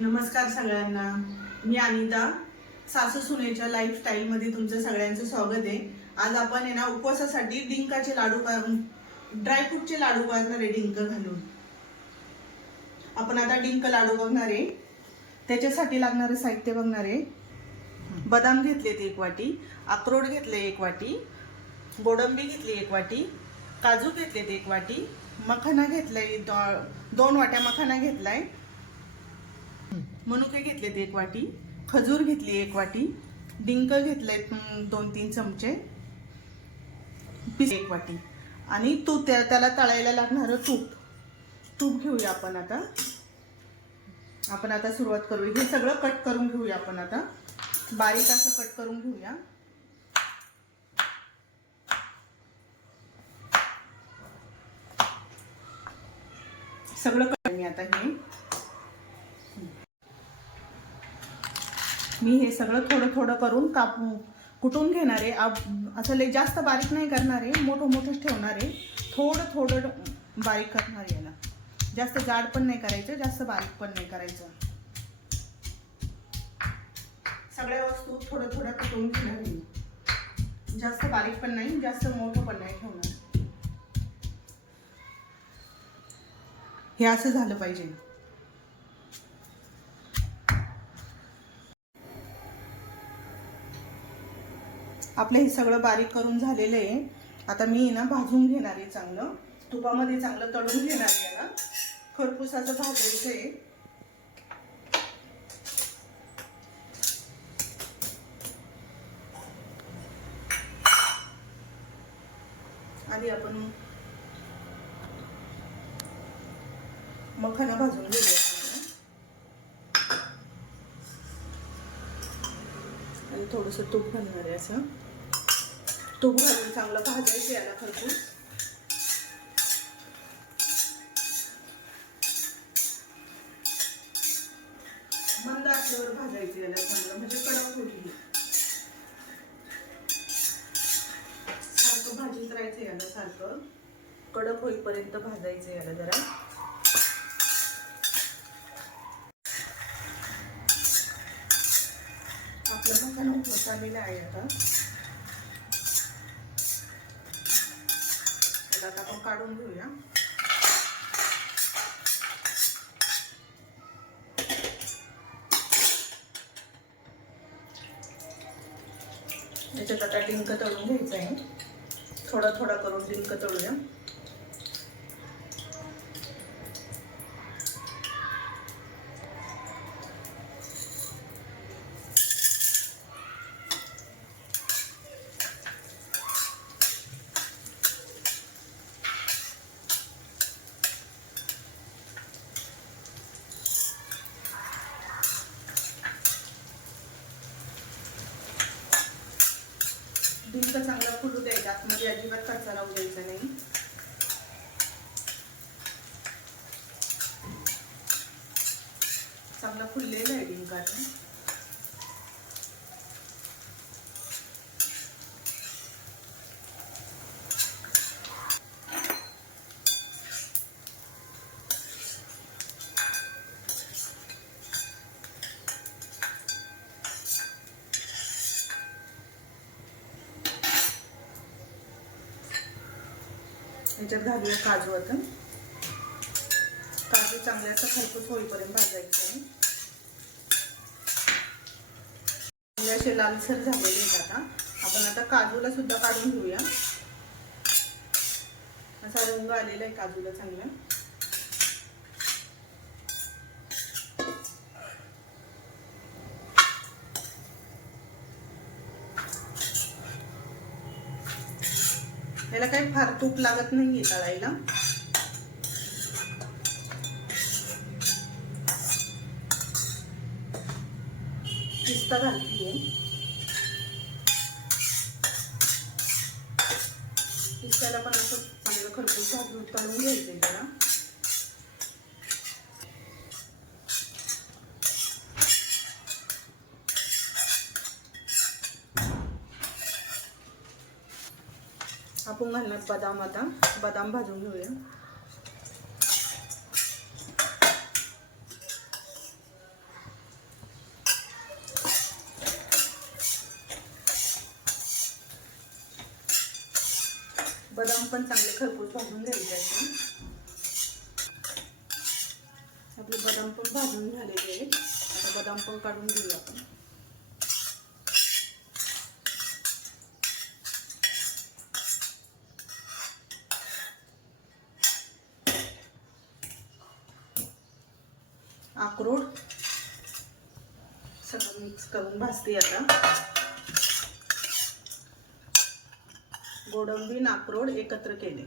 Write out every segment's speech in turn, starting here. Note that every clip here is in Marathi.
नमस्कार सगळ्यांना. मी अनिता. सासू सुनेच्या लाईफस्टाईलमध्ये तुमचं सगळ्यांचं स्वागत आहे. आज आपण आहे ना उपवासासाठी डिंकाचे लाडू ड्रायफ्रूटचे लाडू बांधणार आहे डिंक घालून. आपण आता डिंक लाडू बघणार आहे. त्याच्यासाठी लागणारं साहित्य बघणार आहे. बदाम घेतलेत एक वाटी अक्रोड घेतले एक वाटी गोडंबी घेतली एक वाटी काजू घेतलेत एक वाटी मखाना घेतलाय दोन वाट्या मखाना घेतलाय. मनुके घेतलेत एक वाटी खजूर घेतली एक वाटी डिंक घेतलेत दोन तीन चमचे पिस एक वाटी. आणि तूप त्या त्याला तळायला लागणारं तूप. तूप घेऊया आपण आता. आपण आता सुरुवात करूया. हे सगळं कट करून घेऊया आपण आता. बारीक असं कट करून घेऊया. सगळं कट मी आता हे. मी हे सगळं थोडं थोडं करून काप कुटून घेणार आहे आप- असं लई जास्त बारीक नाही करणार आहे मोठं मोठंच ठेवणार आहे थोडं थोडं बारीक करणार आहे याला. जास्त जाड पण नाही करायचं जास्त बारीक पण नाही करायचं. सगळ्या वस्तू थोडं थोडं कुटून घेणार. आहे जास्त बारीक पण नाही जास्त मोठं पण नाही ठेवणार. हे असं झालं पाहिजे. आपलं हे सगळं बारीक करून झालेलं आहे. आता मी ना भाजून घेणार आहे चांगलं. तुपामध्ये चांगलं तळून घेणार आहे ना. खरपुसाचं भाजायचं आहे आधी आपण मखाना भाजून घेऊया. आणि थोडंसं तूप घालणार आहे असं. तूप घालून चांगलं भाजायचं याला खरपूस. मंद आटल्यावर भाजायचं याला चांगलं म्हणजे कडक होईल सारखं भाजीत राहायचं याला सारखं. कडक होईपर्यंत भाजायचं याला जरा. आपला मसाला मसालेला आहे आता. आपण काढून घेऊया. याच्यात आता डिंक तळून घ्यायचं आहे थोडा थोडा करून डिंक तळूया डिंक चांगला फुलू द्यायचा आतमध्ये अजिबात कच्चा राहू द्यायचा नाही. चांगला फुललेला आहे डिंक याच्यात घालूया काजू आता काजू चांगले असं खरपूस होईपर्यंत भाजायचं चांगले असे लालसर झालेले आहेत आता. आपण आता काजूला सुद्धा काढून घेऊया. असा रंग आलेला आहे काजूला चांगला. याला काही फार तूप लागत नाहीये तळायला. पिस्ता घालतीये. पिस्त्याला पण असं चांगलं खरपूस भाजून तळून घ्यायचं जरा. आपण घालणार बदाम आता. बदाम भाजून घेऊया. बदाम पण चांगले खरपूस भाजून घ्यायचे आहेत. आपले बदाम पण भाजून झालेले आहेत. आता बदाम पण काढून घेऊया आपण. भाजते आता. गोडंबी अक्रोड एकत्र केले.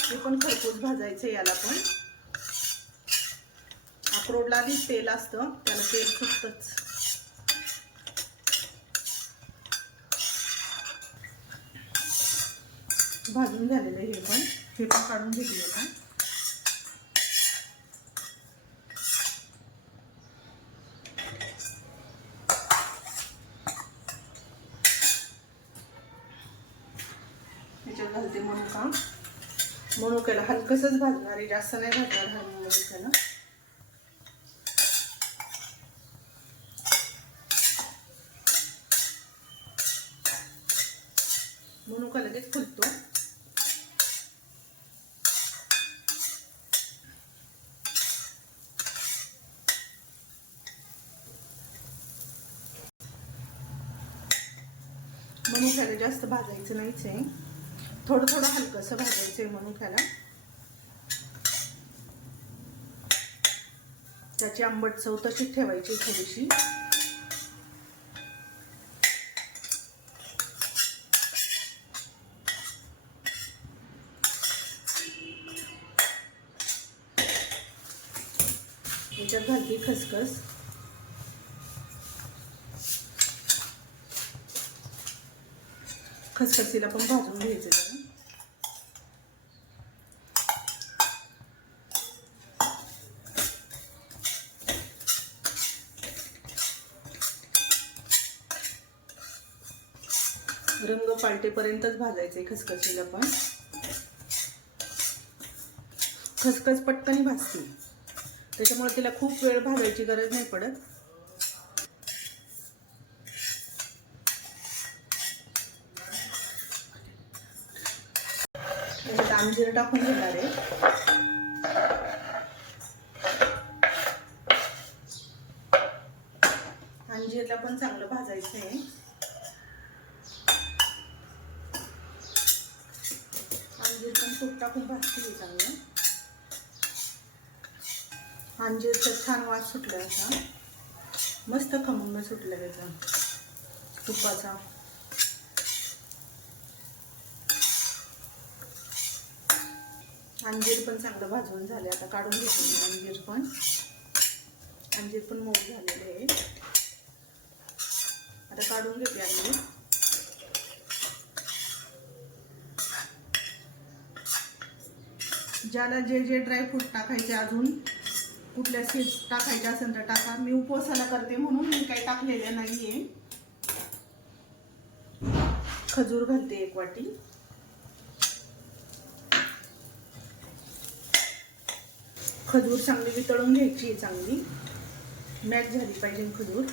हे पण खरपूस भाजायचे याला पण. अक्रोडला आधी तेल असतं त्याला तेल फुटतच. भाजून झालेलं हे पण. हे पण काढून घेतली आपण ह्याच्यात घालते मनुका मनुक्याला हलकसच भाजणार आहे? जास्त नाही भाजणार हरमोहन त्याला म्हणून का लगेच फुलतो. मनुख्याला जास्त भाजायचं नाहीच आहे. थोडं थोडं हलकंसं भाजायचं आहे मनुख्याला त्याची आंबट चव तशीच ठेवायची थोडीशी याच्यात घालते खसखस. खसखसीला पण भाजून घ्यायचं जरा रंग पालटेपर्यंतच भाजायचे खसखसीला पण. खसखस पटकन भाजते. त्याच्यामुळे तिला खूप वेळ भाजायची गरज नाही पडत. त्याच्यात अंजीर टाकून घेणार आहे. अंजीरला पण चांगलं भाजायचं आहे अंजीर पण तूप टाकून भाजते चांगलं अंजीरचा छान वास सुटला याचा मस्त खमंग सुटला त्याचा. तुपाचा. अंजीर पण चांगलं भाजून झाले आता काढून घेतो मी अंजीर पण. अंजीर पण मोठ झालेले आहे. आता काढून घेते अंजीर. ज्याला जे जे ड्रायफ्रूट टाकायचे अजून कुठल्या सीड्स टाकायच्या असेल तर टाका. मी उपवासाला करते म्हणून मी काही टाकलेलं आहे खजूर घालते एक वाटी. खजूर चांगली वितळून घ्यायची आहे चांगली. मॅच झाली पाहिजे खजूर.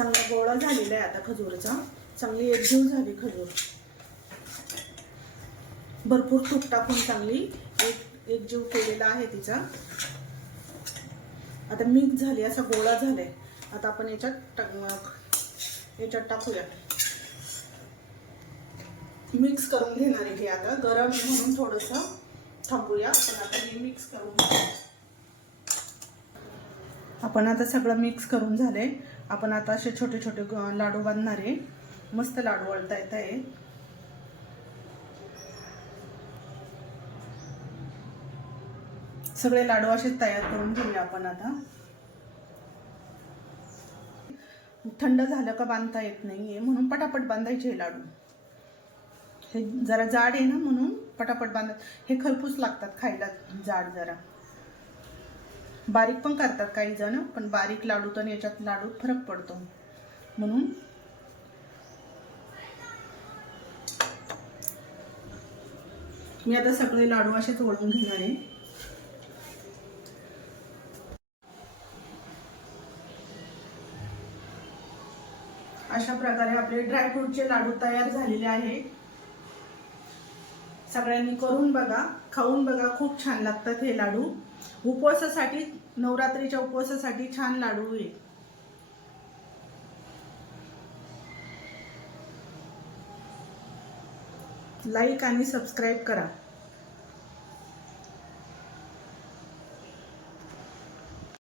चांगला गोळा झालेला आहे आता खजूरचा. चांगली एकजीव झाली खजूर. भरपूर तूप टाकून चांगली एक एकजीव केलेला आहे तिचा. आता मिक्स झाली असा गोळा झालाय. आता आपण याच्यात टाक- याच्यात टाकूया. मिक्स करून घेणार आहे हे आता. गरम म्हणून थोडस थांबूया. पण आता हे मिक्स करून आपण आता सगळं मिक्स करून झालंय. आपण आता असे छोटे छोटे लाडू बांधणार आहे. मस्त लाडू वळता येत आहे. सगळे लाडू असे तयार करून घेऊया आपण आता. थंड झालं का बांधता येत नाहीये म्हणून पटापट बांधायचे हे लाडू. हे जरा जाड आहे ना म्हणून पटापट बांधत हे खरपूस लागतात खायला जाड जरा. बारीक पण करतात काही जण पण बारीक लाडू तर याच्यात लाडू फरक पडतो. म्हणून मी आता सगळे लाडू असेच ओढून घेणार आहे. अशा प्रकारे आपले ड्रायफ्रूटचे लाडू तयार झालेले आहे. सगळ्यांनी करून बघा खाऊन बघा खूप छान लागतात हे लाडू. उपवासासाठी नवरात्रीच्या उपवासासाठी छान लाडू आहे लाईक आणि सबस्क्राईब करा.